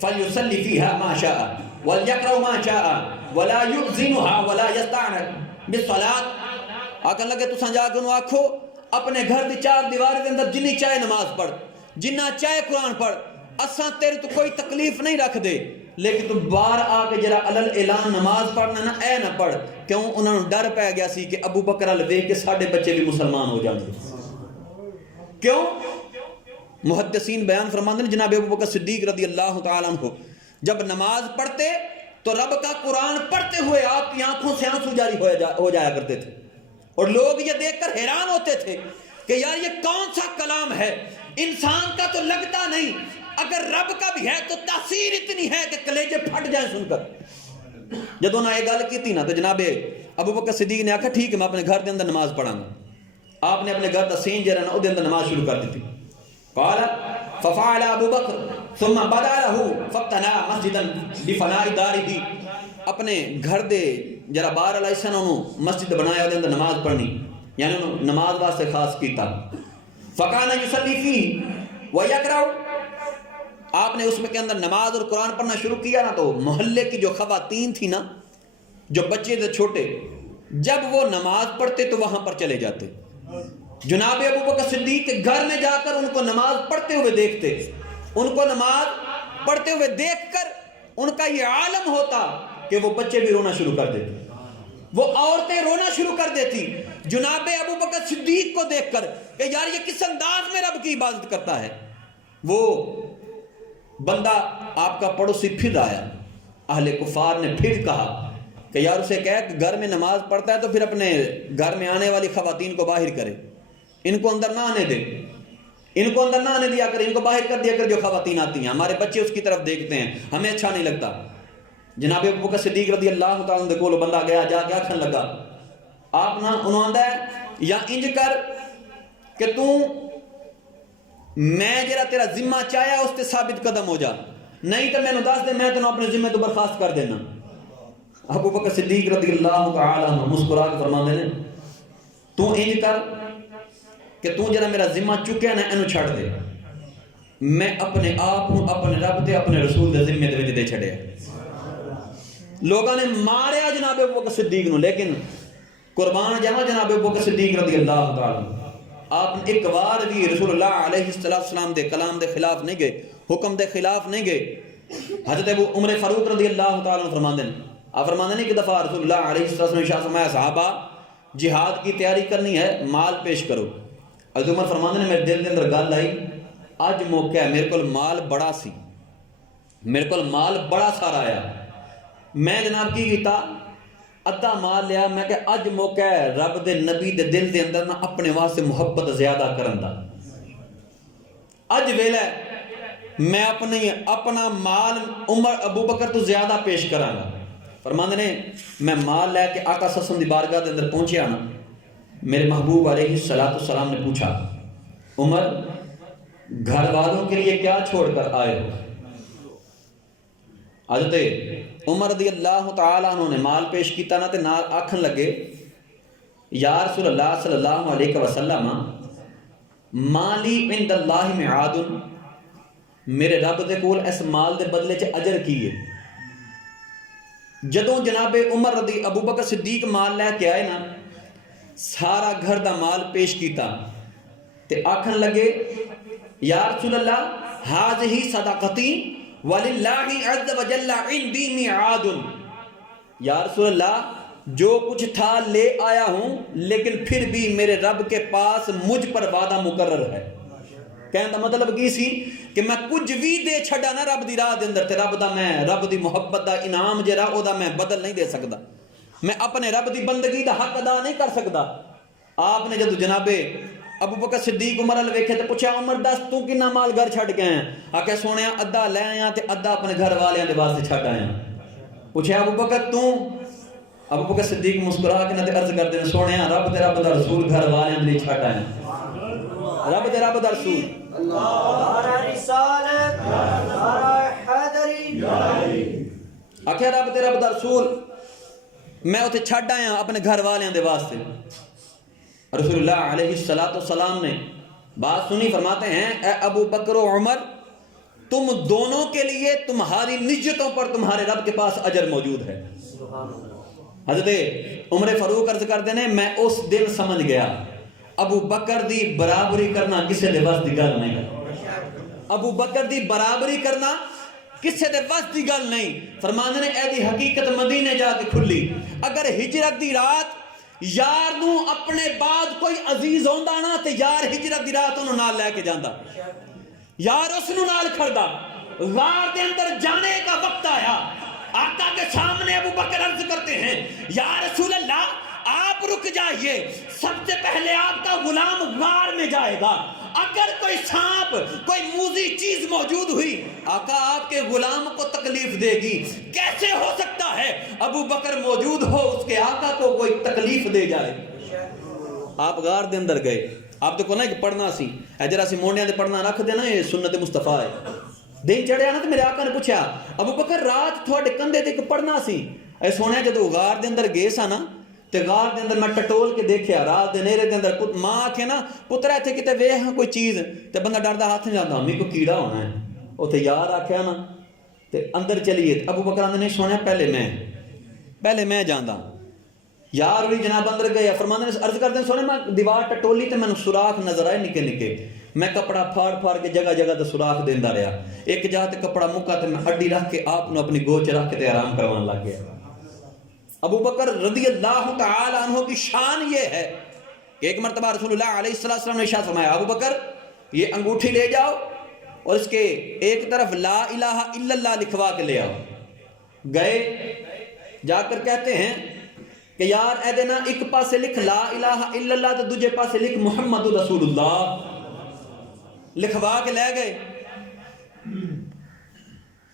فلیصلی فیہا ما شاء ولیقرأ ما شاء ولا یؤذنها ولا یستعنت بالصلاۃ. آکھن لگے تساں جا کے انہوں آکھو اپنے گھر دی چار دیواری دے اندر جنی چاہے نماز پڑھ، جنہ چاہے قرآن پڑھ، اساں تیرے تو کوئی تکلیف نہیں رکھ دے، لیکن تو بار آ کے جرا علل اعلان نماز پڑھنا نا اے نہ پڑھ. کیوں؟ انہوں نے ڈر پہ گیا سی کہ ابو بکر ال ویکھ کے ساڈے بچے بھی مسلمان ہو جائیں گے. کیوں؟ محدثین بیان فرماتے ہیں جناب ابو بکر صدیق رضی اللہ تعالیٰ عنہ جب نماز پڑھتے تو رب کا قرآن پڑھتے ہوئے آپ کی آنکھوں سے آنسو جاری ہو جایا کرتے تھے، اور لوگ یہ دیکھ کر حیران ہوتے تھے کہ یار یہ کون سا کلام ہے، انسان کا تو لگتا نہیں، اگر رب کا بھی ہے تو تاثیر اتنی ہے کہ کلیجے پھٹ جائیں سن کر. جدوں نہ یہ گل کی تھی نا تو جناب ابو بکر صدیق نے آکھا ٹھیک ہے میں اپنے گھر دے اندر نماز پڑھاں گا. آپ نے اپنے گھر دا سین جرا نا او دے اندر نماز شروع کر دی تھی. قال ففعل ابو بکر ثم بدا له فقنا مسجدا بفناء داره. اپنے گھر دے جرا باہر علیہ السلام مسجد بنایا دے اندر نماز پڑھنی، یعنی انہوں نماز واسطے خاص کیتا. فکان یصلی فیہ ویقرأ. آپ نے اس میں کے اندر نماز اور قرآن پڑھنا شروع کیا نا تو محلے کی جو خواتین تھی نا، جو بچے تھے چھوٹے، جب وہ نماز پڑھتے تو وہاں پر چلے جاتے. جناب ابو بکر صدیق کے گھر میں جا کر ان کو نماز پڑھتے ہوئے دیکھتے، ان کو نماز پڑھتے ہوئے دیکھ کر ان کا یہ عالم ہوتا کہ وہ بچے بھی رونا شروع کر دیتے، وہ عورتیں رونا شروع کر دیتی جناب ابو بکر صدیق کو دیکھ کر کہ یار یہ کس انداز میں رب کی عبادت کرتا ہے. وہ بندہ آپ کا پڑوسی پھر آیا، اہل کفار نے پھر کہا کہ یار اسے کہہ کہ گھر میں نماز پڑھتا ہے تو پھر اپنے گھر میں آنے والی خواتین کو باہر کرے، ان کو اندر نہ آنے دے، ان کو اندر نہ آنے دیا کر، ان کو باہر کر دیا کر. جو خواتین آتی ہیں ہمارے بچے اس کی طرف دیکھتے ہیں، ہمیں اچھا نہیں لگتا. جناب ابو بکر صدیق رضی اللہ تعالیٰ عنہ کو بندہ گیا جا کے آکھن لگا آپ نا انہوں آندا ہے یا انج کر کہ تو میں جرا تیرا ذمہ چاہیا اس تے ثابت قدم ہو جا، نہیں تو میں نو دس دے میں تینوں اپنے ذمہ تو برخاست کر دینا. ابو بکر صدیق رضی اللہ تعالی عنہ مسکرا کے فرماندے نے تو انج کر کہ تو جرا میرا ذمہ چکیا نا اینو چھڑ دے، میں اپنے آپ کو اپنے رب تے اپنے رسول دے ذمے دے وچ دے چھڑیا. لوگوں نے ماریا جناب ابو بکر صدیق نو، لیکن قربان جاواں جناب ابو بکر صدیق رضی اللہ تعالی عنہ آپ نے ایک بار بھی رسول اللہ علیہ السلام دے کلام دے خلاف نہیں گئے، حکم دے خلاف نہیں گئے. حضرت ابو عمر فاروق رضی اللہ تعالی عنہ فرماندے ہیں، آپ فرماندے ہیں کہ دفعہ رسول اللہ علیہ السلام نے ارشاد فرمایا صحابہ جہاد کی تیاری کرنی ہے مال پیش کرو. حضرت عمر فرماندے ہیں میرے دل دے اندر گل آئی اج موقع ہے، میرے کول مال بڑا سی، میرے کول مال بڑا سارا آیا، میں جناب کی کیتا ادھا مال لیا، میں کہ اج موقع ہے رب دے نبی دے دل دے اندر نہ اپنے واسطے محبت زیادہ کرن دا، اج ویلا میں اپنا مال عمر ابو بکر تو زیادہ پیش کراں گا. فرماندے نے میں مال لے کے آقا صلی اللہ علیہ وسلم دی بارگاہ دے اندر پہنچیا نا، میرے محبوب علیہ السلام نے پوچھا عمر گھر والوں کے لیے کیا چھوڑ کر آئے ہو؟ حضرت عمر رضی اللہ تعالیٰ عنہ نے مال پیش کیتا نا تے نال آکھن لگے یا رسول اللہ صلی اللہ علیہ وسلم مالی عند اللہ میعاد، میرے رب دے کول اس مال دے بدلے چ اجر کی ہے۔ جدوں جناب عمر رضی ابو بکر صدیق مال لے کے آئے نا، سارا گھر دا مال پیش کیتا تے آکھن لگے یا رسول اللہ ہذہ صدقتی وللہ عز وجل عندی میعاد، یا رسول اللہ جو کچھ تھا لے آیا ہوں، لیکن پھر بھی میرے رب کے پاس مجھ پر وعدہ مقرر ہے۔ کہنے دا مطلب کی سی کہ میں کچھ بھی دے چھڑا نا رب دی راہ دے اندر تے رب دی محبت دا انعام جڑا او دا میں بدل نہیں دے سکدا، میں اپنے رب دی بندگی دا حق ادا نہیں کر سکدا۔ آپ نے جدو جناب ابو بکر صدیق عمر ال ویکھے تے پوچھا عمر دس تو کنا مال گھر چھڑ کے آیا؟ آکھے سونیا ادھا لے آیا تے ادھا اپنے گھر والیاں دے واسطے چھڑ آیا۔ پوچھا ابو بکر تو؟ ابو بکر صدیق مسکرا کے نہ تے عرض کر دے سونیا رب دا رسول گھر والیاں دے چھڑ آیا، رب دا رسول نعرہ رسالت، نعرہ حیدری، آکھیا رب دا رسول میں اتنے چھڑ آیا اپنے گھر والیاں دے واسطے۔ رسول اللہ علیہ السلام نے بات سنی، فرماتے ہیں اے ابو بکر و عمر، تم دونوں کے لیے تمہاری نجتوں پر تمہارے رب کے پاس اجر موجود ہے۔ حضرت عمر فاروق عرض کر دینے میں اس دن سمجھ گیا ابو بکر دی برابری کرنا کسے دے بس دی گل نہیں، ابو بکر دی برابری کرنا کسے دے بس دی گل نہیں۔ فرمانے نے اے دی حقیقت مدینے جا کے کھلی، اگر ہجرت دی رات یار نو اپنے بعد کوئی عزیز ہوندا نا تے یار ہجرت دی رات انہوں نال لے کے جاندا، یار اس نو نال کھڑدا۔ غار دے اندر جانے کا وقت آیا، آقا کے سامنے ابو بکر عرض کرتے ہیں یا رسول اللہ آپ رک جائیے، سب سے پہلے آپ کا غلام غار میں جائے گا، اگر کوئی سانپ کوئی موذی چیز موجود ہوئی آقا آپ کے غلام کو تکلیف دے گی، کیسے ہو سکتا ہے ابو بکر موجود ہو اس کے آقا کو کوئی تکلیف دے جائے؟ آپ غار دے اندر گئے، آپ تو کو نا کہ پڑھنا سی جرا سی مونڈیاں دے پڑھنا رکھ دینا، یہ سنت مصطفیٰ ہے۔ دن چڑھیا نا تو میرے آقا نے پوچھا ابو بکر رات تھوڑے کندھے تے پڑھنا سی؟ اے سونے جدو غار دے اندر گئے سا نا تے غار دے اندر میں ٹٹول کے دیکھیا رات دے نیرے دے اندر ماں آکھے نا پترا تھے کتے وے ہاں کوئی چیز تے بندہ ڈردا ہاتھ نہیں جاتا ہمیں کو کیڑا ہونا ہے، اوتھے یار آکھیا نا تے اندر چلیے۔ ابو بکر آندے نہیں سونے پہلے میں جاندا، یار بھی جناب اندر گئے، فرماندے نے عرض کردے سونے میں دیوار ٹٹولی تے مینوں سوراخ نظر آئے نکے نکے، میں کپڑا پھاڑ کے جگہ جگہ تے سوراخ دیندا رہیا، ایک جگہ تے کپڑا مکا تے میں ہڈی رکھ کے آپ نو اپنی گوچ رکھ کے تے آرام کروان لگ گیا۔ ابو بکر رضی اللہ تعالی عنہ کی شان یہ ہے کہ ایک مرتبہ رسول اللہ علیہ السلام نے ارشاد فرمایا ابو بکر یہ انگوٹھی لے جاؤ اور اس کے ایک طرف لا الہ الا اللہ لکھوا کے لے آؤ۔ گئے جا کر کہتے ہیں کہ یار اے دینا ایک پاسے لکھ لا الہ الا اللہ تو دوجے پاسے لکھ محمد رسول اللہ، لکھوا کے لے گئے۔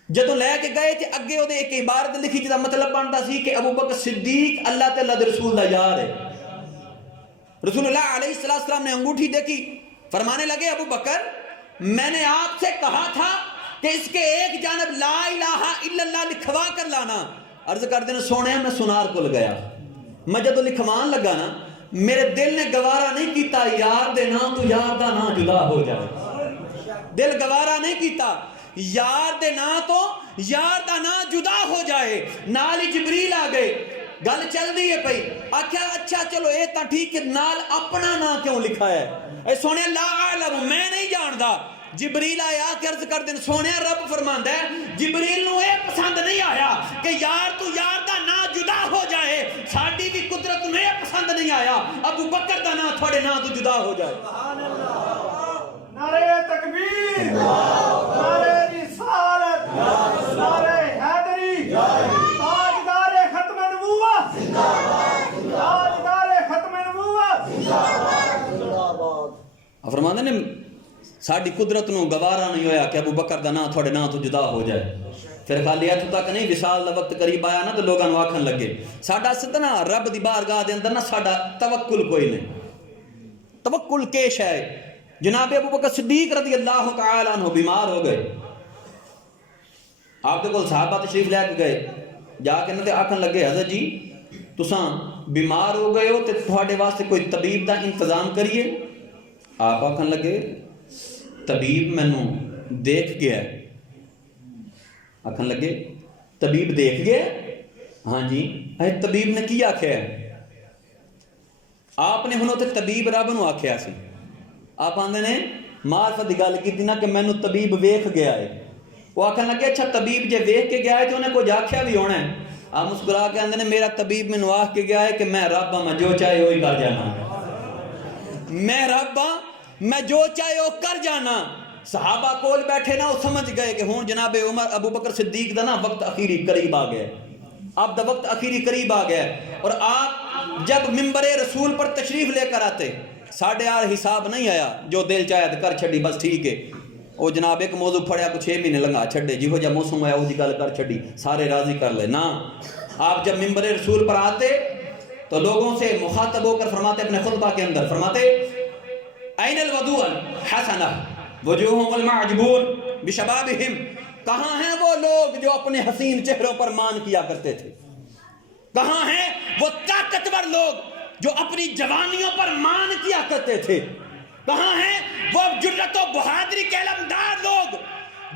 جدو لے کے گئے تھے اگے وہ ایک عبارت لکھی جدا مطلب بنتا سی کہ ابو بکر صدیق اللہ تعالیٰ دے رسول دا یار ہے۔ رسول اللہ علیہ السلام نے انگوٹھی دیکھی، فرمانے لگے ابو بکر میں نے آپ سے کہا تھا کہ اس کے ایک جانب لا الہ الا اللہ لکھوا کر لانا۔ عرض کر دینا سونے میں سنار کو لگایا، میں جدو لکھوان لگا نا میرے دل نے گوارا نہیں کیتا یار دے نا تو یار دا نا جدا ہو جائے، دل گوارا نہیں کیتا یار دے نا تو یار دا نا جدا ہو جائے۔ نالی جبریل آ گئے، گل چل دی ہے پئی، آکھیا اچھا چلو اے تا ٹھیک ہے نال اپنا نا کیوں لکھا ہے؟ اے سونے لا اعلم میں نہیں جاندا۔ جبریل آیا کہ عرض کر دین سونے رب فرماندا ہے جبریل نو اے پسند نہیں آیا کہ یار تو یار دا نا جدا ہو جائے، ساڈی بھی قدرت نو اے پسند نہیں آیا ابو بکر دا نا تھوڑے نا تو جدا ہو جائے۔ نعرہ تکبیر، نعرہ رسالت، نعرہ حیدری، تاجدار ختم نبوت، تاجدار ختم نبوت۔ فرماندے نے ساڈی قدرت نو گوارا نہیں ہویا کہ ابو بکر دا نا تھوڑے نا تو جدا ہو جائے۔ پھر خالی اتھوں تک نہیں وصال دا وقت قریب آیا نا تو لوگاں نو آکھن لگے ساڈا ستنا رب دی بارگاہ دے اندر نا ساڈا توکل کوئی نہیں، توکل کیش ہے۔ جناب ابو بکر صدیق رضی اللہ تعالی عنہ بیمار ہو گئے، آپ دے کول صحابہ تشریف لے کے گئے، جا کے نہ تے آکھن لگے حضرت جی تساں بیمار ہو گئے ہو تے تھوڑے واسطے کوئی طبیب دا انتظام کریے؟ آپ آکھن لگے طبیب مینوں دیکھ گیا ہے. آکھن لگے طبیب دیکھ گیا ہے؟ ہاں جی. طبیب نے کی آکھیا ہے؟ آپ نے ہنوں تے طبیب رب نو آکھیا سی. آپ آندے نے معرفت دی گل کیتی نا کہ مینوں طبیب ویکھ گیا ہے. وہ آکھن لگے اچھا طبیب جے ویکھ کے گیا ہے تو انہیں کچھ آکھیا بھی ہونا ہے. آپ مسکرا کے آندے نے میرا طبیب مینوں آکھ کے گیا ہے کہ میں رب ہاں، میں جو چاہے وہی کر جانا. میں رب ہاں، میں جو چاہے وہ کر جانا. صحابہ کول بیٹھے نا وہ سمجھ گئے کہ ہوں جناب عمر ابو بکر صدیق دا نا وقت اخیری قریب آ گیا. آپ دا وقت اخیری قریب آ گیا. اور آپ جب منبر رسول پر تشریف لے کر آتے 8.5 حساب نہیں آیا جو دل چاہے تو کر چھڑی بس ٹھیک ہے. وہ جناب ایک موضوع پڑھیا کو 6 مہینے لنگا چھڑے جی ہو جا موسم آیا وہ دی گل کر چھڑی سارے راضی کر لے نا. آپ جب منبر رسول پر آتے تو لوگوں سے مخاطب ہو کر فرماتے اپنے خطبہ کے اندر فرماتے این الودوع الحسنہ وجوہم المعجبون بشبابہم. کہاں ہیں وہ لوگ جو اپنے حسین چہروں پر مان کیا کرتے تھے؟ کہاں ہیں وہ طاقتور لوگ جو اپنی جوانیوں پر مان کیا کرتے تھے؟ کہاں ہیں وہ جرت و بہادری کے علمدار لوگ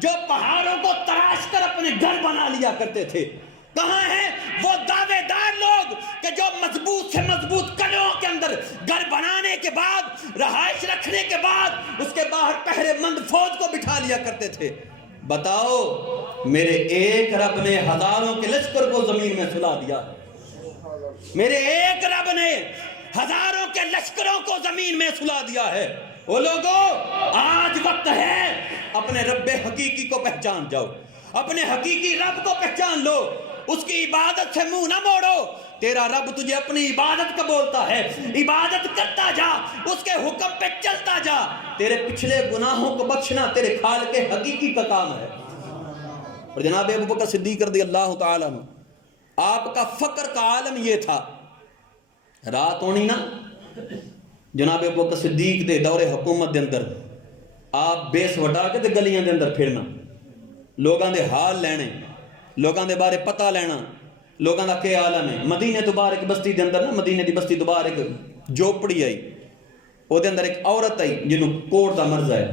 جو پہاڑوں کو تراش کر اپنے گھر بنا لیا کرتے تھے؟ کہاں ہیں وہ دعوے دار لوگ کہ جو مضبوط سے مضبوط قلعوں کے اندر گھر بنانے کے بعد رہائش رکھنے کے بعد اس کے باہر پہرے مند فوج کو بٹھا لیا کرتے تھے؟ بتاؤ میرے ایک رب نے ہزاروں کے لشکر کو زمین میں سلا دیا. میرے ایک رب نے ہزاروں کے لشکروں کو زمین میں سلا دیا ہے. وہ لوگوں آج وقت ہے اپنے رب حقیقی کو پہچان جاؤ. اپنے حقیقی رب کو پہچان لو. اس کی عبادت سے منہ نہ موڑو. تیرا رب تجھے اپنی عبادت کا بولتا ہے. عبادت کرتا جا, اس کے حکم پہ چلتا جا. تیرے پچھلے گناہوں کو بخشنا تیرے خالق حقیقی کا کام ہے. اور جناب ابو بکر صدیق رضی اللہ تعالیٰ عنہ آپ کا فقر کا عالم یہ تھا. رات ہونی نا جناب ابو بکر صدیق دے دور حکومت دے اندر آپ بیس وٹا کے تے گلیاں دے اندر پھرنا, لوگاں دے حال لینے, لوگاں دے بارے پتہ لینا, لوگاں دا کیا عالم ہے. مدینے تو باہر ایک بستی دے اندر نا, مدینے دی بستی تو باہر ایک جھوپڑی آئی, وہ دے اندر ایک عورت آئی جنہوں کوڑ دا مرض ہے.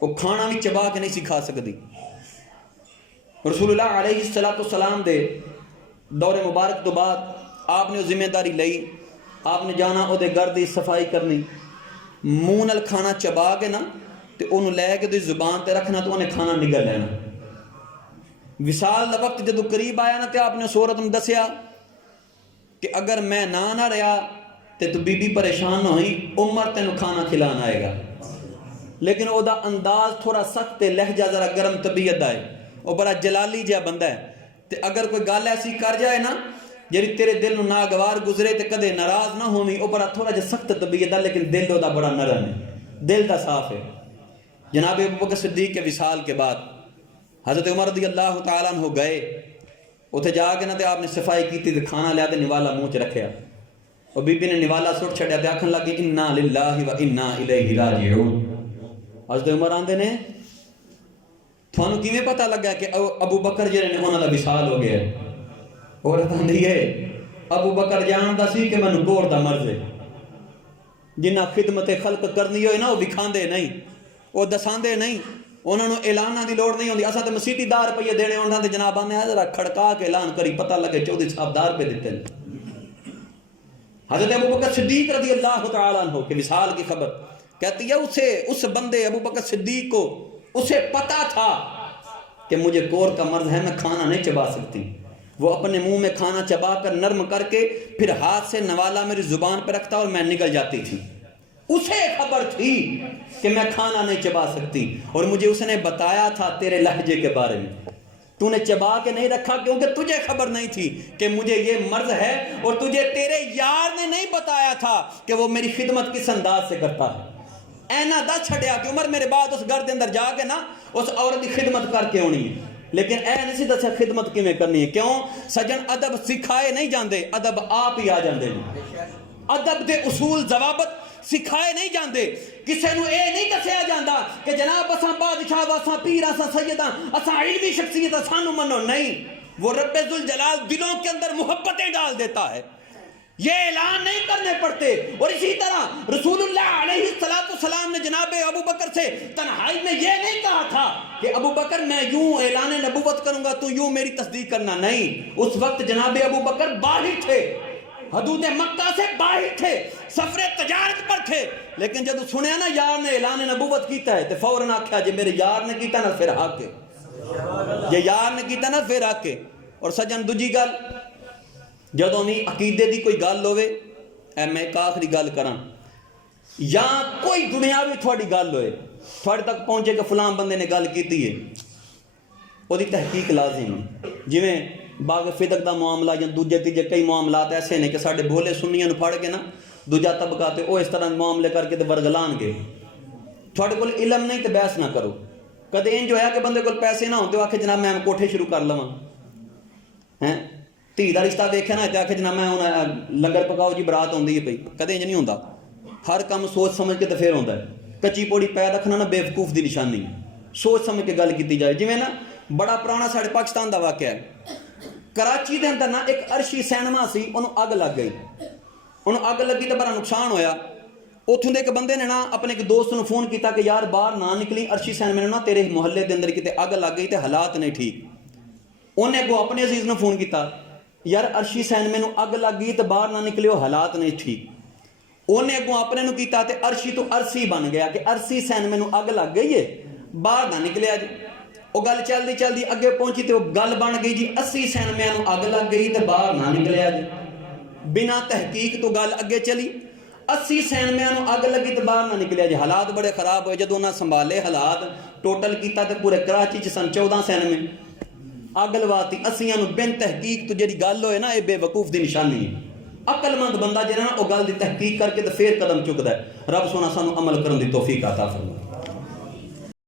وہ کھانا بھی چبا کے نہیں سی کھا سکتی. رسول اللہ علیہ السلام دے دور مبارک تو بعد آپ نے ذمہ داری لئی. آپ نے جانا او دے گھر دی صفائی کرنی, منہ نال کھانا چبا کے نا تے انہوں لے کے دی زبان تے رکھنا تو انہیں کھانا نگل لینا. وصال دا وقت جدو قریب آیا نا تے آپ نے صورت میں دسیا کہ اگر میں نہ رہا تے تو بی بی پریشان نہ ہوئی, عمر تینوں کھانا کھلانا آئے گا. لیکن او دا انداز تھوڑا سخت تے لہجہ ذرا گرم طبیعت آئے, وہ بڑا جلالی جہا بندہ ہے. تے اگر کوئی گل ایسی کر جائے نا جیڑی تیرے دل نو ناگوار گزرے تے کدے ناراض نہ ہوویں, وہ بڑا تھوڑا جہا سخت طبیعت ہے لیکن دل دا بڑا نرم ہے, دل دا صاف ہے. جناب ابو بکر صدیق کے وصال کے بعد حضرت عمر رضی اللہ تعالیٰ عنہ گئے, اتھے جا کے نا تے آپ نے صفائی کی تے کھانا لیا تے نوالا منہ چ رکھیا. اور بی بی نے نوالا سٹ چھڈیا تے آکھن لگی انا للہ و انا الیہ راجعون. حضرت عمر آندے نے تھانوں کیویں پتہ لگا کہ ابو بکر جڑے نے انہاں دا وصال ہو گیا؟ عورت آندی ہے ابو بکر جاندا سی کہ مینوں کوڑ دا مرض ہے. جنہ خدمت خلق کرنی ہوئے نا وہ وکھاندے نہیں, وہ دساندے نہیں, انہوں نے اعلانہ دی لوڑ نہیں ہوندی. اساں تے مسیتی 10 روپے دینے انہاں تے جناب آنے ذرا کھڑکا کے اعلان کری پتہ لگے چودھری صاحب 10 روپے دیتے ہیں. حضرت ابو بکر صدیق رضی اللہ تعالیٰ عنہ کے وصال کی خبر کہتی ہے اس بندے ابو بکر صدیق کو اسے پتا تھا کہ مجھے کور کا مرض ہے, میں کھانا نہیں چبا سکتی. وہ اپنے منہ میں کھانا چبا کر نرم کر کے پھر ہاتھ سے نوالا میری زبان پہ رکھتا اور میں نگل جاتی تھی. اسے خبر تھی کہ میں کھانا نہیں چبا سکتی, اور مجھے اس نے بتایا تھا تیرے لہجے کے بارے میں. تو نے چبا کے نہیں رکھا کیونکہ تجھے خبر نہیں تھی کہ مجھے یہ مرض ہے, اور تجھے تیرے یار نے نہیں بتایا تھا کہ وہ میری خدمت کس انداز سے کرتا ہے. اینا دا چھڑیا کہ عمر میرے بعد اس گھر دے اندر جا کے نا اس عورت کی خدمت کر کے ہونی ہے, لیکن اے نہیں سی دسیا خدمت کیویں کرنی ہے. کیوں سجن ادب سکھائے نہیں جاندے, ادب آپ ہی آ جاندے نے. ادب دے اصول ضوابط سکھائے نہیں جاندے. کسے نو اے نہیں دسیا جاندا کہ جناب اساں بادشاہ اساں پیر اساں سیداں اساں علمی شخصیت سانو منو, نہیں. وہ رب ذوالجلال دلوں کے اندر محبتیں ڈال دیتا ہے. یہ اعلان نہیں کرنے پڑتے. اور اسی طرح رسول اللہ علیہ السلام نے جناب ابو بکر سے تنہائی میں یہ نہیں کہا تھا کہ ابو بکر میں یوں اعلان نبوت کروں گا تو یوں میری تصدیق کرنا. نہیں، اس وقت جناب ابو بکر باہر تھے، حدود مکہ سے باہر تھے، سفر تجارت پر تھے. لیکن جب سنیا نا یار نے اعلان نبوت کیتا ہے تو فوراً آکھیا جی میرے یار نے کیتا نا پھر حق ہے، یہ یار نے کیتا نا پھر حق ہے. اور سجن دوجی گل، جدوں بھی عقیدے دی کوئی گل ہوئے، میں ایک آخری گل کراں، یا کوئی دنیاوی تھوڑی گل ہوئے تھوڑے تک پہنچے کہ فلاں بندے نے گل کیتی ہے، وہ دی تحقیق لازم ہے. جویں باغ فدق دا معاملہ یا دوجے تیجے کئی معاملات ایسے نے کہ ساڈے بھولے سنیاں نو پھڑ کے نا دوجا طبقہ تے او اس طرح معاملے کر کے تے ورگلان گے. تھوڑے کول علم نہیں تے بحث نہ کرو. کدے انج ہویا کہ بندے کول پیسے نہ ہون تے آکھے جناب میں کوٹھے شروع کر لواں، ہیں دھی دا رشتہ ویکھیا نا تے آکھے جناب میں ہن لنگر پکاؤ جی برات ہوندی ہے پئی. کدے انج نہیں ہوندا. ہر کام سوچ سمجھ کے تے پھر ہوندا ہے. کچی پوڑی پیر رکھنا نا بیوقوف دی نشانی ہے. سوچ سمجھ کے گل کیتی جائے. جویں نا بڑا پرانا ساڈے پاکستان دا واقعہ ہے. کراچی دے اندر نا ایک عرشی سینما سی، انہوں اگ لگ گئی. انہوں اگ لگی تو بڑا نقصان ہویا. اتھوں دے ایک بندے نے نا اپنے ایک دوست نے فون کیتا کہ یار باہر نہ نکلی، عرشی سینما نے نا تیرے محلے دے اندر کتے اگ لگ گئی تے حالات نہیں ٹھیک. انہیں اگوں اپنے عزیز نے فون کیتا یار عرشی سینما نو اگ لگ گئی تے باہر نہ نکلے ہو، حالات نہیں ٹھیک. انہیں اگوں اپنے نو کیتا تے عرشی تو عرصی بن گیا کہ عرصی سینما نو اگ لگ گئی ہے باہر نہ نکلے. آج وہ گل چلدی چلدی اگے پہنچی تے وہ گل بن گئی جی 80 سینما نو اگ لگ گئی تے باہر نہ نکلے. آج بنا تحقیق تو گل اگے چلی. 80 سینما نو اگ لگی تے باہر نہ نکلے. جی حالات بڑے خراب ہوئے. جدوں انہاں سنبھالے حالات ٹوٹل کیتا تے پورے کراچی چ سن 14 سینما اگ لواتی. 80 نو بن تحقیق تو جڑی گل ہوئے نا یہ بے وقوف دی نشانی ہے. عقل مند بندہ جہاں وہ گل دی تحقیق کر کے تے پھر قدم چکدا ہے. رب سونا سانو عمل کرن دی توفیق عطا فرمائے.